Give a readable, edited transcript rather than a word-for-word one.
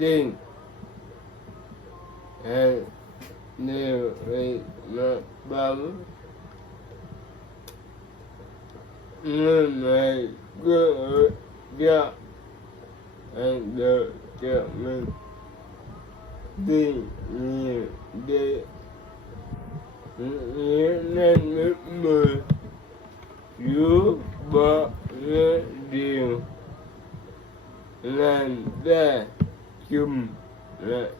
tiền hay nếu ấy mà bấm người này cứ ở nhà anh đợi cho mình tiền nhiều để nhớ nên nước mười giúp bỏ những điều làm ta chung lại